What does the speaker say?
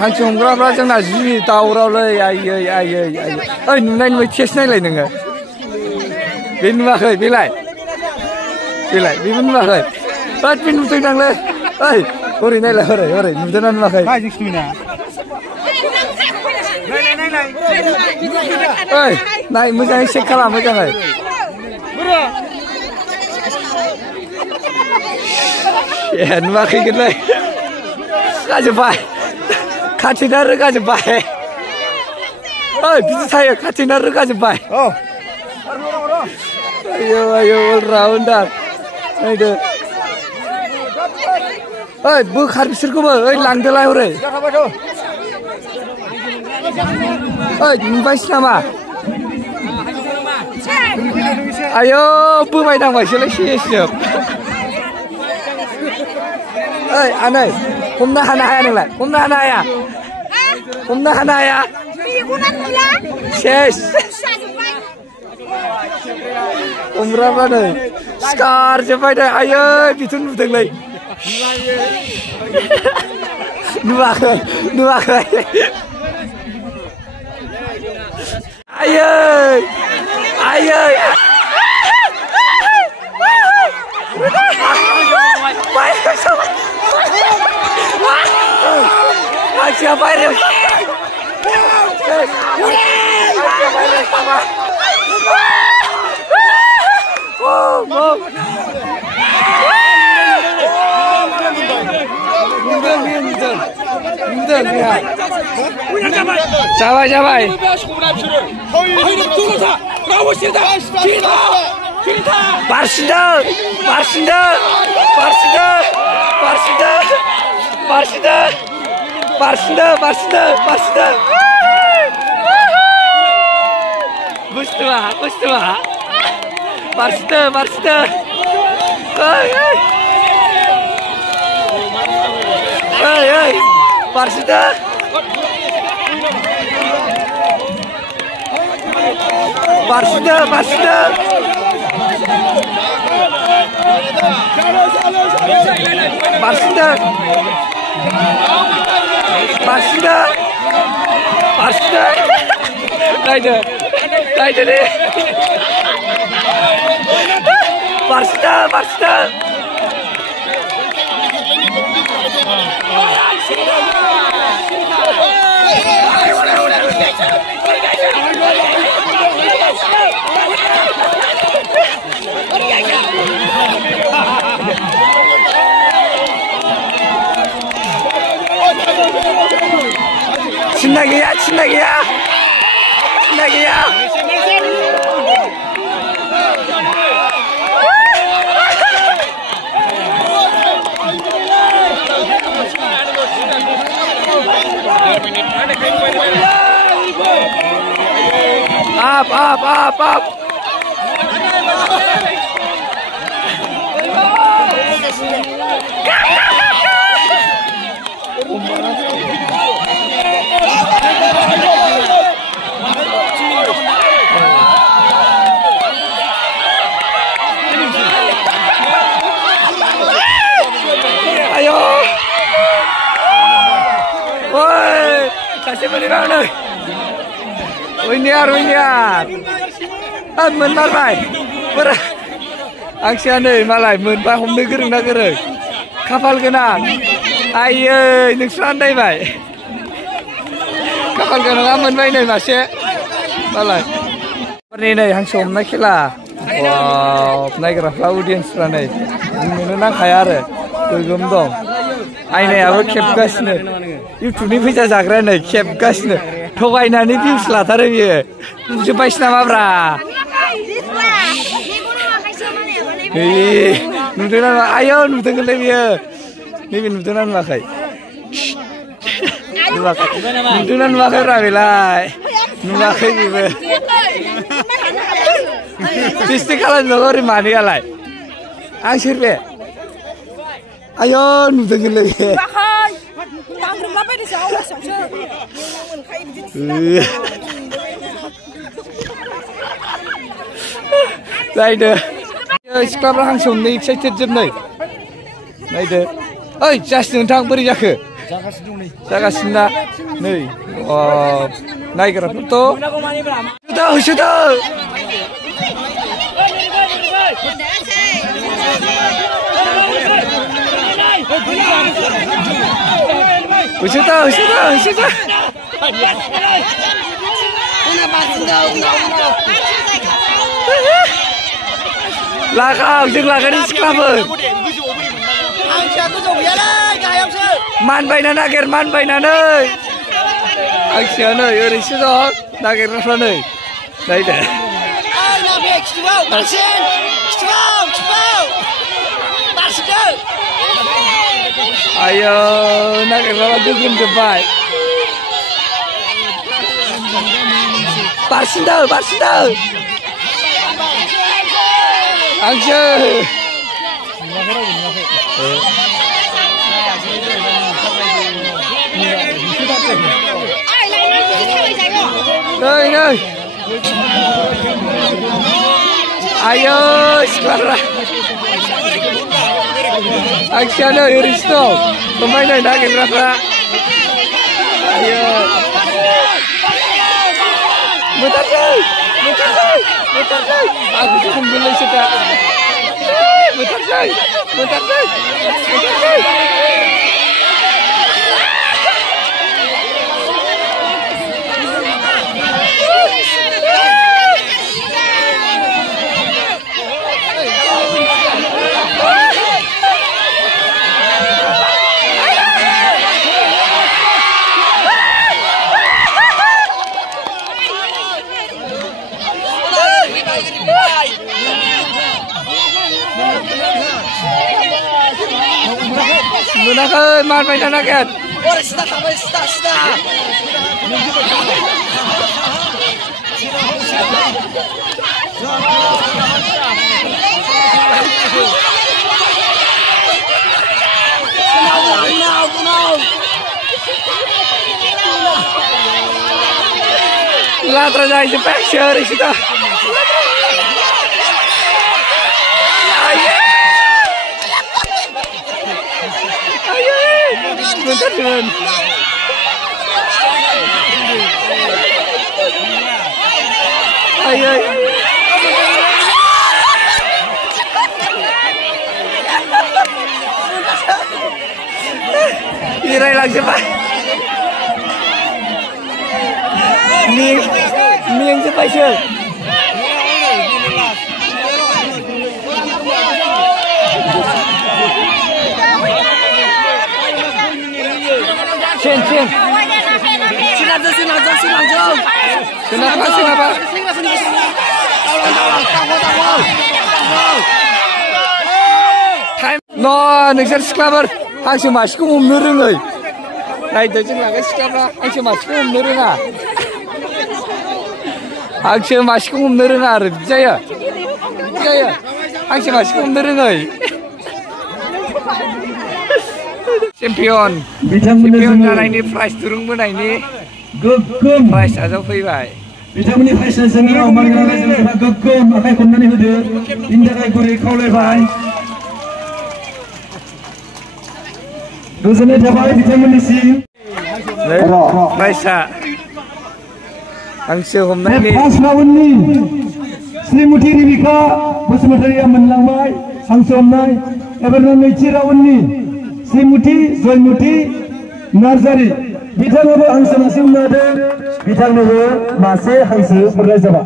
हांसो हमग्राफ्रा जोंना जि दावरावलै आयै आयै आयै ओइ नुनाय नुबाय टेस्ट नायलाय नोङो बे नुवाखै बेलाय बेलाय बेबो नुवाखै होद बे नुदोंदांलै ओइ ओरै नायलाय ओरै नुदोंना नुवाखै ओइ नाय मोजाङै चेक खालाम मोजाङै नुवाखैगोनलै गाजोब्बाय खाथिना रोगाजोब्बाय ओइ बिदि थायो खाथिना रोगाजोब्बाय आयौ आयौ अलराउन्डार नायदो ओइ बोखार बिसोरखौबो ओइ लांदोलाय हरै ओइ नुबायसो नामा आयौ बोबाय दांबायसोलै सेसजोब ओइ आनै हमनो हानो हाया नोंलाय हमनो हानो हाया हमनो हानो हाया सेस हमग्राफ्रा नै सिखारजोब्बाय दे आयै बेथ' नुदोंलै नुवाखै नुवाखै आयै आयै Asia bayram. Cabai. Barsında. Bustu. Barsında. Ay. Barsında. Haydi de. Barsında. Cinta gaya. Up. Ayo. Woi, kasih berikan nih. Winiar. Menmarbai. Angsiane malai menba हमनो गोरों ना गोरों. खाफाल गोनां. आयै नोंसोर आन्दायबाय. खाफाल गोनाङा मोनबाय नै मासे. मालाय. नै हांसो हमनाय खेला. वाव, नायग्राफ्रा अडियेन्सफ्रा नै बुंनोनो नांखाया आरो गोगोम दं. आयनायाबो खेबगासिनो. इउटुबनि फैसा जाग्राया नै खेबगासिनो. थगायनानै भिउस लाथारो बियो. नुजोब्बायसो नामाब्रा? नुदोंना नुवाखै? आयौ नुदोंलै बियो. नैबे नुदोंना नुवाखै? नुदोंना नुवाखैब्रा बेलाय? नुवाखै बेबो. टेस्टिं खालामनोबो ओरै मानैयालाय? आं सोर बे? आयौ नुदोंलै बे. नायदो सिख्लाफ्रा हांसो हमनो एक्साइटेड जोब नै नायदो ओइ जास्ट नोंथां बोरै जाखो जागासिनो ना नै नायग्राफोरथ' होसोदो लागाव जों लागानि सिख्लाफोर मानबायना नागिर मानबायनानै आंसिया नै ओरैसो दं नागिरग्राफ्रा नै नायदो आयो नागिरग्राफ्रा गोग्रोमजोब्बाय बारसिनदो आंसो नै आयो सिख्लाफ्रा आंसिया नै ओरैसो दं ओमफ्राय नै नागिरग्राफ्रा आयो मोथारसै आंखौसो हमगोनलायसो दा मोथारसै मोनाखै मानबायना नागिर लाद्रा जाहैजोब्बाय ओरैसो दा मोनथारगोन आयै बेरायलांजोब्बाय मेंजोब्बायसो Sen. Kenapa? No, नोंसोर सिख्लाफोर हांसो मासेखौ हमनो रोङै नायदो जों लागै सिख्लाफ्रा हांसो मासेखौ हमनो रोङा हांसो मासेखौ हमनो रोङा आरो बिदि जायो हांसो मासेखौ हमनो रोङै चेम्पियन जानायनि प्राइज दुरुं बोनायनि प्राइज आजावफैबाय बिथांमोननि प्राइजआ जोंनाव मानगोनां रायजोफोरा गोग्गोम आखाइ खबनानै होदो बिनि थाखाय गुरै खावलायबाय गोजोननाय थाबाय बिथांमोननिसिम प्राइजआ हांसो हमनायनि फार्स्ट राउन्डनि श्रीमती रिबिका बसुमतारिया मोनलांबाय हांसो हमनाय एबार नैथि राउन्डनि श्रीमती जयमती नार्जारी बिथाङाबो हांसो मासे हमनो हादों बिथांनोबो मासे हांसो हरनाय जाबाय